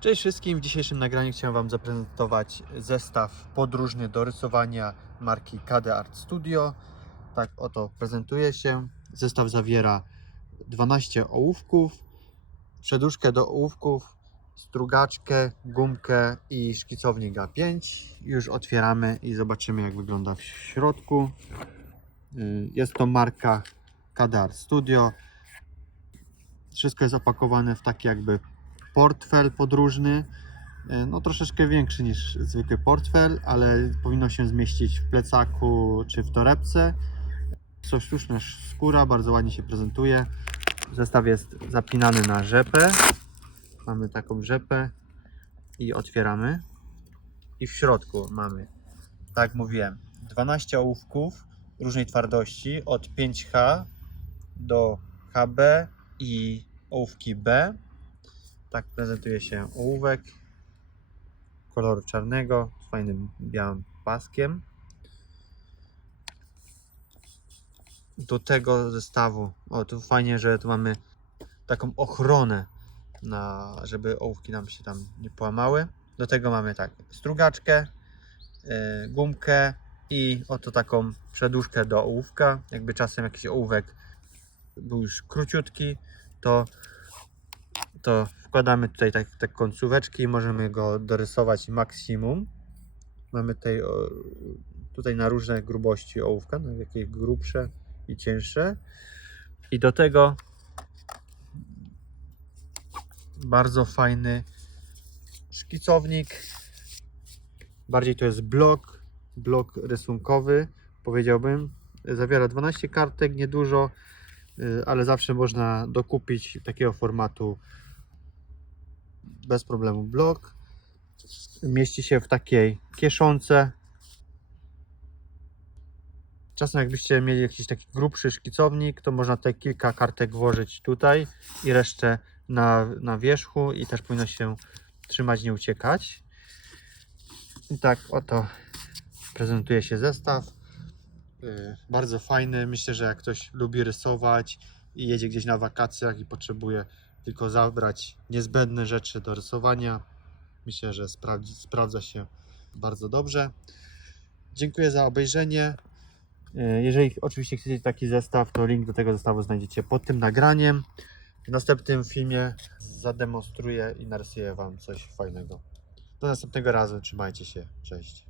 Cześć wszystkim, w dzisiejszym nagraniu chciałem Wam zaprezentować zestaw podróżny do rysowania marki KD Art Studio. Tak oto prezentuje się. Zestaw zawiera 12 ołówków, przedłużkę do ołówków, strugaczkę, gumkę i szkicownik A5. Już otwieramy i zobaczymy jak wygląda w środku. Y, Jest to marka KD Art Studio. Wszystko jest opakowane w taki jakby portfel podróżny. E, No troszeczkę większy niż zwykły portfel, ale powinno się zmieścić w plecaku czy w torebce. Są sztuczna skóra, bardzo ładnie się prezentuje. Zestaw jest zapinany na rzepę. Mamy taką rzepę i otwieramy. I w środku mamy, tak mówiłem, 12 ołówków różnej twardości od 5H do HB i ołówki B. Tak prezentuje się ołówek koloru czarnego z fajnym białym paskiem. Do tego zestawu, o tu fajnie, że tu mamy taką ochronę, na, żeby ołówki nam się tam nie połamały. Do tego mamy tak, strugaczkę, yy, gumkę i oto taką przedłużkę do ołówka. Jakby czasem jakiś ołówek był już króciutki, to to wkładamy tutaj tak, tak końcóweczki i możemy go dorysować maksimum. Mamy tutaj, tutaj na różne grubości ołówka, na jakieś grubsze i cięższe. I do tego bardzo fajny szkicownik. Bardziej to jest blok, blok rysunkowy, powiedziałbym. Zawiera 12 kartek, niedużo, y, ale zawsze można dokupić takiego formatu bez problemu blok. Mieści się w takiej kieszonce. Czasem jakbyście mieli jakiś taki grubszy szkicownik, to można tutaj kilka kartek włożyć tutaj i resztę na, na wierzchu i też powinno się trzymać, nie uciekać. I tak oto prezentuje się zestaw. Yy, Bardzo fajny. Myślę, że jak ktoś lubi rysować i jedzie gdzieś na wakacjach i potrzebuje tylko zabrać niezbędne rzeczy do rysowania. Myślę, że sprawdzi, sprawdza się bardzo dobrze. Dziękuję za obejrzenie. E, Jeżeli oczywiście chcecie taki zestaw, to link do tego zestawu znajdziecie pod tym nagraniem. W następnym filmie zademonstruję i narysuję Wam coś fajnego. Do następnego razu, trzymajcie się, cześć.